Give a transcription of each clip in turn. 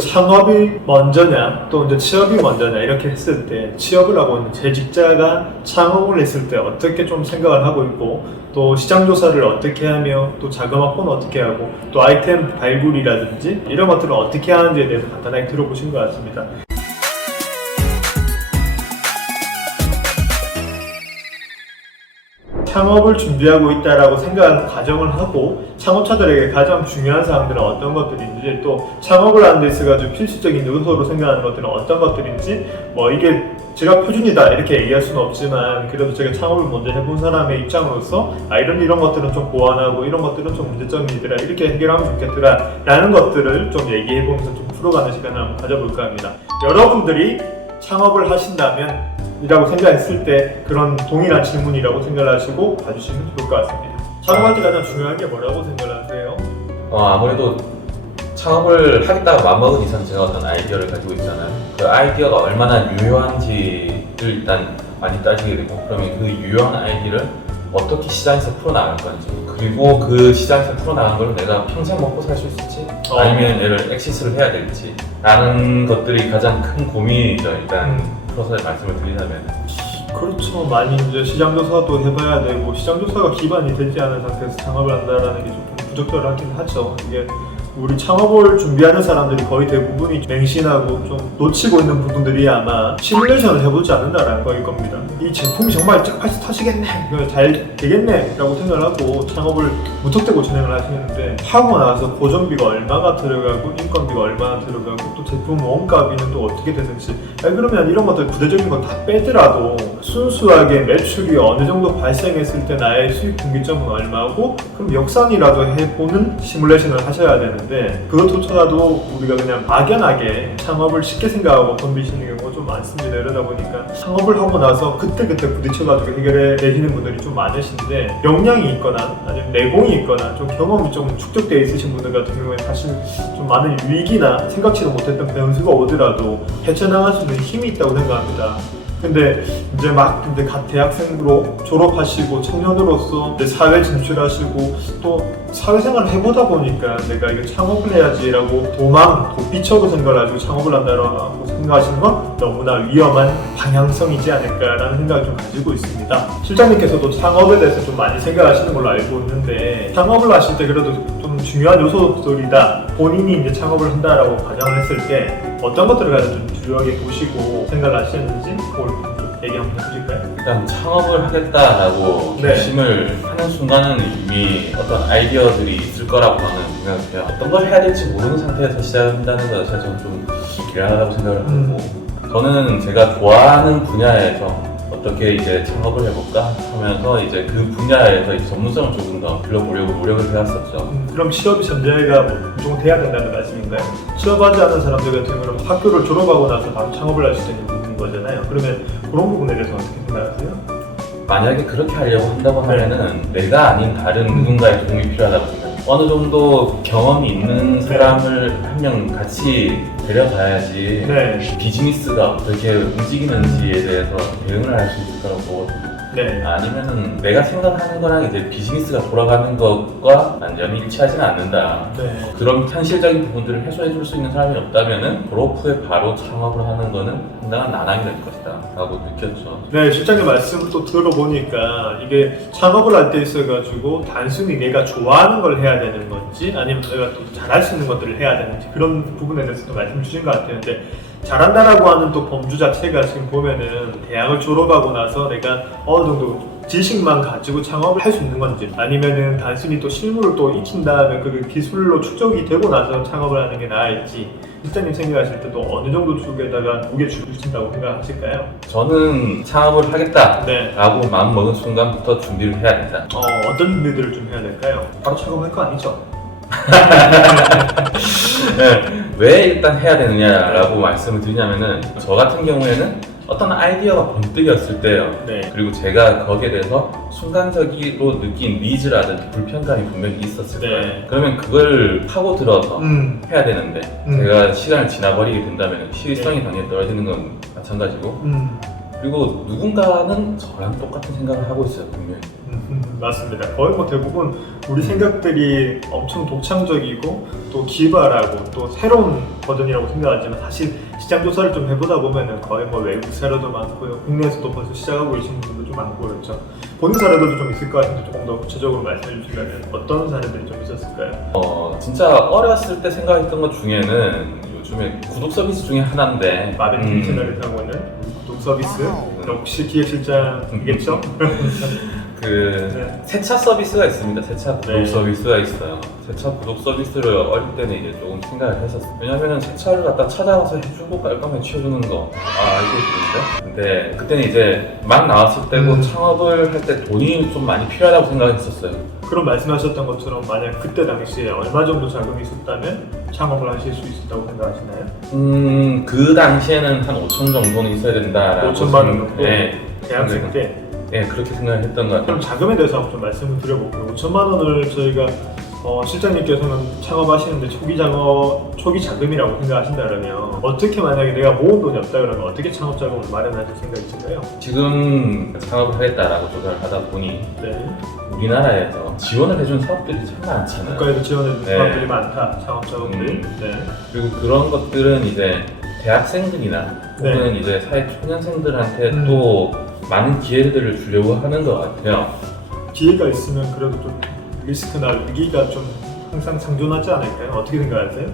창업이 먼저냐 또 이제 취업이 먼저냐 이렇게 했을 때 취업을 하고 있는 재직자가 창업을 했을 때 어떻게 좀 생각을 하고 있고 또 시장 조사를 어떻게 하며 또 자금 확보는 어떻게 하고 또 아이템 발굴이라든지 이런 것들은 어떻게 하는지에 대해서 간단하게 들어보신 것 같습니다. 창업을 준비하고 있다라고 생각하는 가정을 하고 창업자들에게 가장 중요한 사항들은 어떤 것들인지 또 창업을 하는 데 있어가지고 필수적인 요소로 생각하는 것들은 어떤 것들인지 뭐 이게 제가 표준이다 이렇게 얘기할 수는 없지만 그래도 제가 창업을 먼저 해본 사람의 입장으로서 이런 것들은 좀 보완하고 이런 것들은 좀 문제점이더라 이렇게 해결하면 좋겠더라 라는 것들을 좀 얘기해보면서 좀 풀어가는 시간을 한번 가져볼까 합니다. 여러분들이 창업을 하신다면 이라고 생각했을 때 그런 동일한 질문이라고 생각을 하시고 봐주시면 좋을 것 같습니다. 창업할 때 가장 중요한 게 뭐라고 생각을 하세요? 아무래도 창업을 하겠다고 마음먹은 이상 제가 어떤 아이디어를 가지고 있잖아요. 그 아이디어가 얼마나 유효한지를 일단 많이 따지게 되고 그러면 그 유효한 아이디어를 어떻게 시장에서 풀어나갈 건지 그리고 그 시장에서 풀어나간 걸 내가 평생 먹고 살 수 있을지 아니면 얘를 엑시스를 해야 될지 라는 것들이 가장 큰 고민이죠. 일단 풀어서 말씀을 드리자면 그렇죠. 많이 이제 시장 조사도 해봐야 되고 시장 조사가 기반이 되지 않은 상태에서 창업을 한다라는 게 좀 부적절하긴 하죠. 이게 우리 창업을 준비하는 사람들이 거의 대부분이 맹신하고 좀 놓치고 있는 부분들이 아마 시뮬레이션을 해보지 않는다라는 거일 겁니다. 이 제품이 정말 쫙같이 터지겠네, 잘 되겠네 라고 생각을 하고 창업을 무턱대고 진행을 하시는데 하고 나서 고정비가 얼마가 들어가고 인건비가 얼마나 들어가고 또 제품 원가비는 또 어떻게 되는지 그러면 이런 것들 부대적인 거 다 빼더라도 순수하게 매출이 어느 정도 발생했을 때 나의 수익 분기점은 얼마고 그럼 역산이라도 해보는 시뮬레이션을 하셔야 되는데 그것조차도 우리가 그냥 막연하게 창업을 쉽게 생각하고 덤비시는 경우가 좀 많습니다. 이러다 보니까 창업을 하고 나서 그때그때 부딪혀가지고 해결해 내시는 분들이 좀 많으신데 역량이 있거나 아니면 내공이 있거나 좀 경험이 좀 축적되어 있으신 분들 같은 경우에 사실 좀 많은 위기나 생각지도 못했던 변수가 오더라도 헤쳐나갈 수 있는 힘이 있다고 생각합니다. 근데 이제 막 갓 대학생으로 졸업하시고 청년으로서 이제 사회 진출하시고 또 사회생활을 해보다 보니까 내가 이거 창업을 해야지라고 도피처로 생각을 하시고 창업을 한다고 생각하시는 건 너무나 위험한 방향성이지 않을까라는 생각을 좀 가지고 있습니다. 실장님께서도 창업에 대해서 좀 많이 생각하시는 걸로 알고 있는데 창업을 하실 때 그래도 좀 중요한 요소들이다 본인이 이제 창업을 한다라고 가정을 했을 때 어떤 것들을 가장 좀 중요하게 보시고 생각을 하시는지 그걸 얘기 한번 해주실까요? 일단 창업을 하겠다라고 결심을 하는 순간은 이미 어떤 아이디어들이 있을 거라고 저는 생각을 해요. 어떤 걸 해야 될지 모르는 상태에서 시작한다는 것 자체가 저는 좀 미안하다고 생각을 하고 저는 제가 좋아하는 분야에서 어떻게 이제 창업을 해볼까 하면서 이제 그 분야에서 이제 전문성을 조금 더 길러보려고 노력을 해왔었죠. 그럼 취업이 전제가 무조건 돼야 된다는 말씀인가요? 취업하지 않은 사람들 같은 경우는 학교를 졸업하고 나서 바로 창업을 할 수 있는 부분인 거잖아요. 그러면 그런 부분에 대해서 어떻게 생각하세요? 만약에 그렇게 하려고 한다고 하면은 내가 아닌 다른 누군가의 도움이 필요하다고 생각해요. 어느 정도 경험이 있는 사람을 한 명 같이 데려가야지 비즈니스가 어떻게 움직이는지에 대해서 대응을 할 수 있을 거라고 보거든요. 아니면은 내가 생각하는 거랑 이제 비즈니스가 돌아가는 것과 완전히 일치하지는 않는다. 그런 현실적인 부분들을 해소해 줄 수 있는 사람이 없다면은 졸업 후에 바로 창업을 하는 거는 상당한 난항이 될 것이다 라고 느꼈죠. 네, 실장님 말씀을 또 들어보니까 이게 창업을 할 때 있어가지고 단순히 내가 좋아하는 걸 해야 되는 건지 아니면 내가 또 잘할 수 있는 것들을 해야 되는지 그런 부분에 대해서도 말씀 주신 것 같아요. 근데 잘한다라고 하는 또 범주 자체가 지금 보면은 대학을 졸업하고 나서 내가 어느 정도 지식만 가지고 창업을 할 수 있는 건지 아니면은 단순히 또 실무를 또 익힌 다음에 그 기술로 축적이 되고 나서 창업을 하는 게 나을지 실장님 생각하실 때도 어느 정도 쪽에다가 무게 주신다고 생각하실까요? 저는 창업을 하겠다라고 마음먹은 순간부터 준비를 해야 된다. 어떤 준비들을 좀 해야 될까요? 바로 창업할 거 아니죠? 왜 일단 해야 되느냐라고 말씀을 드리냐면은 저 같은 경우에는 어떤 아이디어가 번뜩였을 때요. 그리고 제가 거기에 대해서 순간적으로 느낀 니즈라든지 불편감이 분명히 있었을 거예요. 그러면 그걸 파고들어서 해야 되는데 제가 시간을 지나버리게 된다면 시의성이 당연히 떨어지는 건 마찬가지고 그리고 누군가는 저랑 똑같은 생각을 하고 있어요, 분명히. 맞습니다. 거의 뭐 대부분 우리 생각들이 엄청 독창적이고 또 기발하고 또 새로운 버전이라고 생각하지만 사실 시장 조사를 좀 해보다 보면은 거의 뭐 외국 사례도 많고요. 국내에서도 벌써 시작하고 계시는 분도 좀 많고 그렇죠. 본인 사례들도 좀 있을 것 같은데 조금 더 구체적으로 말씀해 주시면 어떤 사례들이 좀 있었을까요? 진짜 어렸을 때 생각했던 것 중에는 요즘에 구독 서비스 중에 하나인데 마벤 채널에서 하고 있는 구독 서비스 역시 기획실장이겠죠? 그 세차 서비스가 있습니다. 세차 구독 네. 서비스가 있어요. 세차 구독 서비스를 어릴 때는 이제 조금 생각을 했었어요. 왜냐면은 세차를 갖다 찾아가서 해주고 깔끔하게 치워주는 거 이게 좋은데? 근데 그때는 이제 막 나왔을 때고 창업을 할 때 돈이 좀 많이 필요하다고 생각했었어요. 그럼 말씀하셨던 것처럼 만약 그때 당시에 얼마 정도 자금이 있었다면 창업을 하실 수 있었다고 생각하시나요? 그 당시에는 한 5천 정도는 있어야 된다라고 5천만 원 정도? 네. 대학생 때? 네, 그렇게 생각을 했던 것 같아요. 그럼 자금에 대해서 한번 좀 말씀을 드려볼게요. 5천만 원을 저희가 실장님께서는 창업하시는데 초기 자금이라고 생각하신다면 어떻게 만약에 내가 모은 돈이 없다 그러면 어떻게 창업 자금을 마련하실 생각이신가요? 지금 창업을 하겠다라고 조사를 하다 보니 네. 우리나라에서 지원을 해준 사업들이 참 많잖아요. 국가에서 지원해주는 네. 사업들이 많다. 창업 자금들. 네. 그리고 그런 것들은 이제 대학생들이나 네. 혹은 이제 사회 초년생들한테 또 많은 기회들을 주려고 하는 것 같아요. 기회가 있으면 그래도 좀 리스크나 위기가 좀 항상 상존하지 않을까요? 어떻게 생각하세요?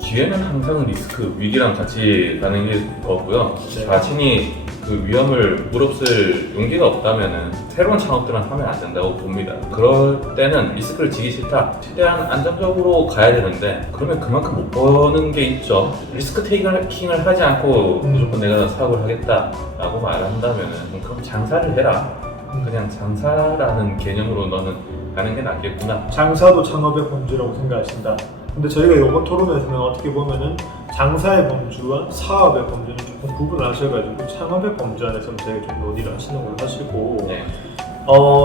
기회는 항상 리스크, 위기랑 같이 가는 게 거고요. 네. 자신이 그 위험을 무릅쓸 용기가 없다면은 새로운 창업들은 하면 안 된다고 봅니다. 그럴 때는 리스크를 지기 싫다. 최대한 안정적으로 가야 되는데 그러면 그만큼 못 버는 게 있죠. 리스크 테이킹을 하지 않고 무조건 내가 사업을 하겠다라고 말을 한다면은 그럼 장사를 해라. 그냥 장사라는 개념으로 너는 가는 게 낫겠구나. 장사도 창업의 범주라고 생각하신다. 근데 저희가 이번 토론에서는 어떻게 보면은 장사의 범주와 사업의 범주는 조금 구분을 하셔가지고 창업의 범주 안에서는 저희가 좀 논의를 하시는 걸로 하시고 네.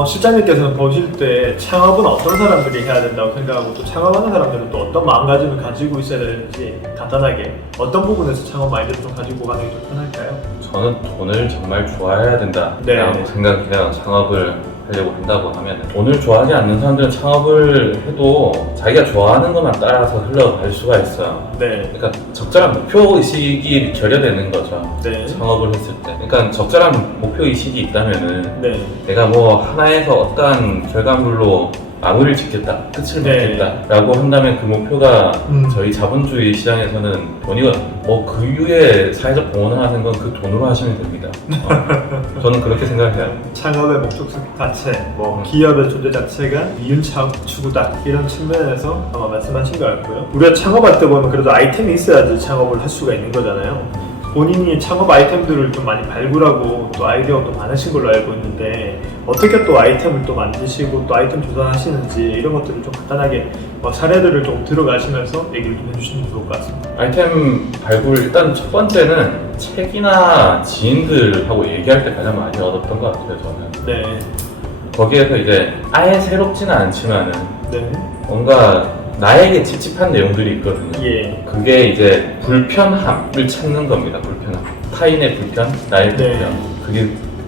실장님께서는 보실 때 창업은 어떤 사람들이 해야 된다고 생각하고 또 창업하는 사람들은 또 어떤 마음가짐을 가지고 있어야 되는지 간단하게 어떤 부분에서 창업 마인드를 좀 가지고 가는 게 좀 편할까요? 저는 돈을 정말 좋아해야 된다라고 네. 생각해요. 창업을 하려고 한다고 하면 돈을 좋아하지 않는 사람들은 창업을 해도 자기가 좋아하는 것만 따라서 흘러갈 수가 있어요. 네. 그러니까 적절한 목표 의식이 결여되는 거죠. 네. 창업을 했을 때. 그러니까 적절한 목표 의식이 있다면은 네. 내가 뭐 하나에서 어떠한 결과물로 마무리를 짓겠다, 끝을 네. 맺겠다라고 한다면 그 목표가 저희 자본주의 시장에서는 돈이거든요. 뭐 그 이후에 사회적 공헌을 하는 건 그 돈으로 하시면 됩니다. 저는 그렇게 생각해요. 창업의 목적 자체, 기업의 존재 자체가 이윤차업 추구다 이런 측면에서 아마 말씀하신 것 같고요. 우리가 창업할 때 보면 그래도 아이템이 있어야지 창업을 할 수가 있는 거잖아요. 본인이 창업 아이템들을 좀 많이 발굴하고 또 아이디어가 또 많으신 걸로 알고 있는데 어떻게 또 아이템을 또 만드시고 또 아이템 조사하시는지 이런 것들을 좀 간단하게 사례들을 좀 들어가시면서 얘기를 좀 해주시면 좋을 것 같습니다. 아이템 발굴 일단 첫 번째는 책이나 지인들하고 얘기할 때 가장 많이 얻었던 것 같아요. 저는 네. 거기에서 이제 아예 새롭지는 않지만은 네. 뭔가 나에게 찝찝한 내용들이 있거든요. 예. 그게 이제 불편함을 찾는 겁니다. 불편함. 타인의 불편, 나의 네. 불편. 그게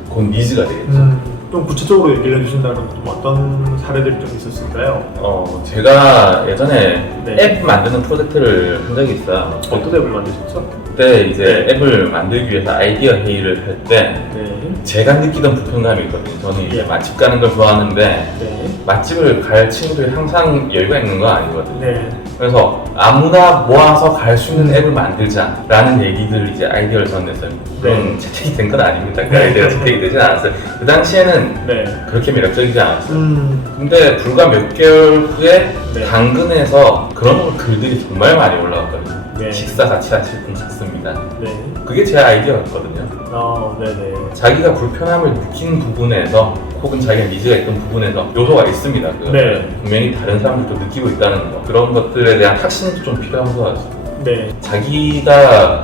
곧 니즈가 되겠죠. 좀 구체적으로 얘기를 해주신다면 좀 어떤 사례들이 좀 있었을까요? 제가 예전에 네. 앱 만드는 프로젝트를 한 적이 있어요. 어떤 앱을 만드셨죠? 그때 이제 앱을 만들기 위해서 아이디어 회의를 할 때 네. 제가 느끼던 불편감이 있거든요. 저는 이제 예. 맛집 가는 걸 좋아하는데 네. 맛집을 갈 친구들이 항상 여유가 있는 건 아니거든요. 네. 그래서 아무나 모아서 갈 수 있는 앱을 만들자라는 얘기들을 이제 아이디어를 전냈어요. 물론 채택이 된 건 아닙니다. 그 아이디어가 채택이 되진 않았어요. 그 당시에는 네. 그렇게 매력적이지 않았어요. 근데 불과 몇 개월 후에 네. 당근에서 그런 글들이 정말 많이 올라왔거든요. 네. 식사 같이 하실 분 찾습니다. 네. 그게 제 아이디어였거든요. 네네. 자기가 불편함을 느낀 부분에서 혹은 자기가 니즈가 있던 부분에서 요소가 있습니다. 네. 분명히 다른 사람들도 느끼고 있다는 거. 그런 것들에 대한 확신도 좀 필요한 것 같아요. 네. 자기가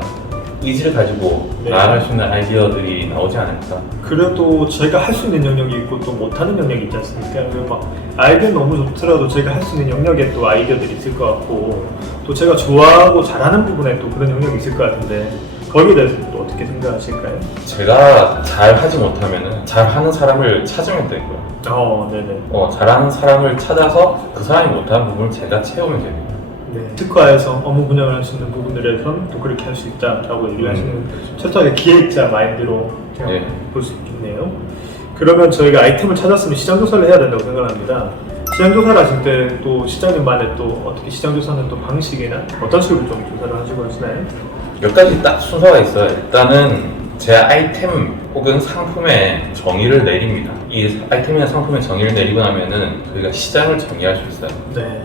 의지를 가지고 네. 나아갈 수 있는 아이디어들이 나오지 않을까. 그래도 제가 할 수 있는 영역이 있고 또 못하는 영역이 있지 않습니까? 막 아이디어 너무 좋더라도 제가 할 수 있는 영역에 또 아이디어들이 있을 것 같고 또 제가 좋아하고 잘하는 부분에 또 그런 영역이 있을 것 같은데 거기에 대해서 또 어떻게 생각하실까요? 제가 잘 하지 못하면 잘 하는 사람을 찾으면 되고요. 네네. 잘하는 사람을 찾아서 그 사람이 못하는 부분을 제가 채우면 됩니다. 네. 특화해서 업무 분양을 할 수 있는 부분들에선 또 그렇게 할 수 있다라고 얘기를 하시는 철저하게 기획자 마인드로 볼 수 있겠네요. 그러면 저희가 아이템을 찾았으면 시장 조사를 해야 된다고 생각합니다. 시장 조사를 하실 때 또 시장님만의 또 어떻게 시장 조사는 또 방식이나 어떤 식으로 좀 조사를 하시고 하시나요? 몇 가지 딱 순서가 있어요. 일단은 제 아이템 혹은 상품의 정의를 내립니다. 이 아이템이나 상품의 정의를 내리고 나면은 저희가 시장을 정의할 수 있어요. 네.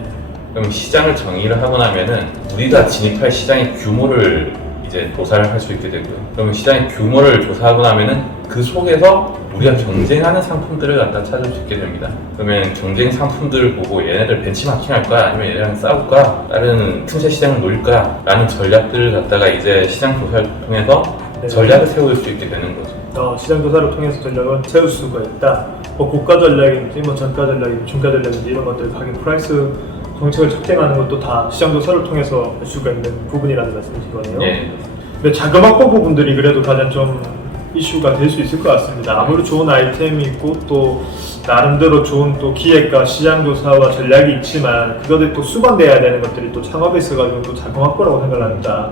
그럼 시장을 정의를 하고 나면은 우리가 진입할 시장의 규모를 이제 조사를 할 수 있게 되고요. 그러면 시장의 규모를 조사하고 나면은 그 속에서 우리가 경쟁하는 상품들을 갖다 찾을 수 있게 됩니다. 그러면 경쟁 상품들을 보고 얘네들 벤치마킹 할까? 아니면 얘네랑 싸울까? 다른 틈새 시장을 노릴까? 라는 전략들을 갖다가 이제 시장 조사를 통해서 전략을 세울 수 있게 되는 거죠. 시장 조사를 통해서 전략을 세울 수가 있다. 뭐 고가 전략인지 뭐 전가 전략인지 중가 전략인지 이런 것들 가격 프라이스 정책을 책정하는 것도 다 시장 조사를 통해서 할 수가 있는 부분이라는 말씀이신 거네요. 예. 근데 자금 확보 부분들이 그래도 가장 좀 이슈가 될 수 있을 것 같습니다. 아무리 좋은 아이템이 있고 또 나름대로 좋은 또 기획과 시장 조사와 전략이 있지만 그것들이 또 수반돼야 되는 것들이 또 창업에 있어가지고 또 자금 확보라고 생각합니다.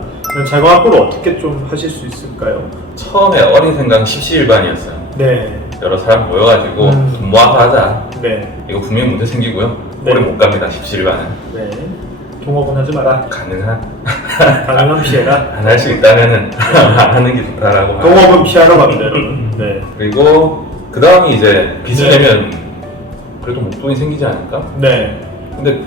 자금 확보를 어떻게 좀 하실 수 있을까요? 처음에 어린 생각 십시일반이었어요. 네. 여러 사람 모여가지고 돈 모아서 하자. 네. 이거 분명히 문제 생기고요. 네. 오래 못 갑니다. 십시일반은. 네. 동업은 하지 마라. 가능한 피해라. 안 할 수 있다면은 안 하는 게 좋다라고. 동업은 피하러 갑니다, 여러분. 네. 그리고 그 다음이 이제 빚을 내면 그래도 목돈이 생기지 않을까? 네. 근데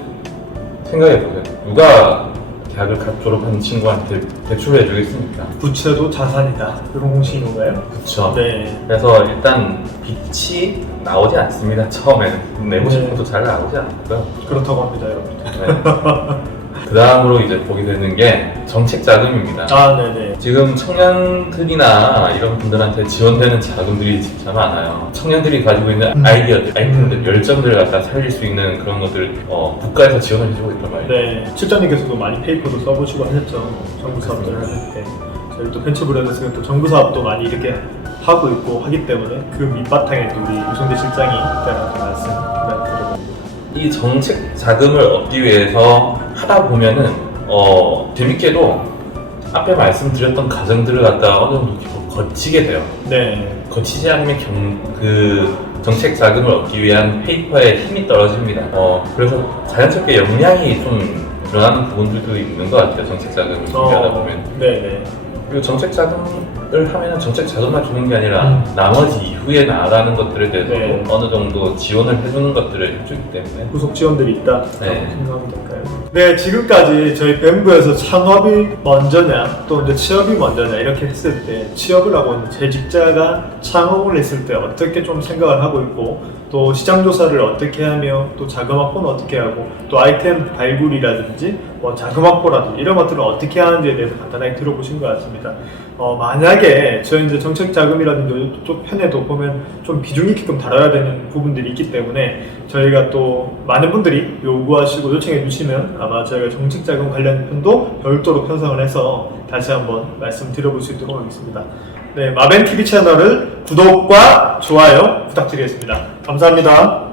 생각해보세요. 누가 대학을 갓 졸업한 친구한테 대출을 해주겠습니까? 부채도 자산이다. 이런 공식인 건가요? 그쵸. 네. 그래서 일단 빚이 나오지 않습니다. 처음에는 내고 싶어도 잘 나오지 않고요. 그렇다고 합니다, 여러분. 네. 그 다음으로 이제 보게 되는 게 정책 자금입니다. 네네. 지금 청년들이나 이런 분들한테 지원되는 자금들이 진짜 많아요. 청년들이 가지고 있는 아이디어들, 아이템들, 열정들을 갖다 살릴 수 있는 그런 것들 국가에서 지원을 해주고 있단 말이에요. 네. 실장님께서도 많이 페이퍼도 써보시고 하셨죠. 정부 사업들을 할 때. 저희 또 벤처브레드스가 또 정부 사업도 많이 이렇게 하고 있고 하기 때문에 그 밑바탕에 또 우리 유성대 실장이 있다는 말씀 드려봅니다. 이 정책 자금을 얻기 위해서 하다 보면은 재밌게도 앞에 말씀드렸던 과정들을 갖다가 어느 정도 거치게 돼요. 네. 거치지 않으면 그 정책 자금을 얻기 위한 페이퍼의 힘이 떨어집니다. 그래서 자연스럽게 역량이 좀 늘어나는 부분들도 있는 것 같아요. 정책 자금을 준비하다 보면. 네네. 그리고 정책 자금을 하면은 정책 자금만 주는 게 아니라 나머지 이후에 나아가는 것들에 대해서 어느 정도 지원을 해주는 것들을 해주기 때문에 후속 지원들이 있다. 네. 생각하면 될까요? 네, 지금까지 저희 뱀부에서 창업이 먼저냐 또 이제 취업이 먼저냐 이렇게 했을 때 취업을 하고 있는 재직자가 창업을 했을 때 어떻게 좀 생각을 하고 있고 또 시장 조사를 어떻게 하며 또 자금 확보는 어떻게 하고 또 아이템 발굴이라든지 뭐 자금 확보라든지 이런 것들을 어떻게 하는지에 대해서 간단하게 들어보신 것 같습니다. 만약에 저희 이제 정책 자금이라든지 이쪽 편에도 보면 좀 비중 있게끔 다뤄야 되는 부분들이 있기 때문에 저희가 또 많은 분들이 요구하시고 요청해 주시면 아마 저희가 정책 자금 관련 편도 별도로 편성을 해서 다시 한번 말씀드려볼 수 있도록 하겠습니다. 네, 마벤TV 채널을 구독과 좋아요 부탁드리겠습니다. 감사합니다.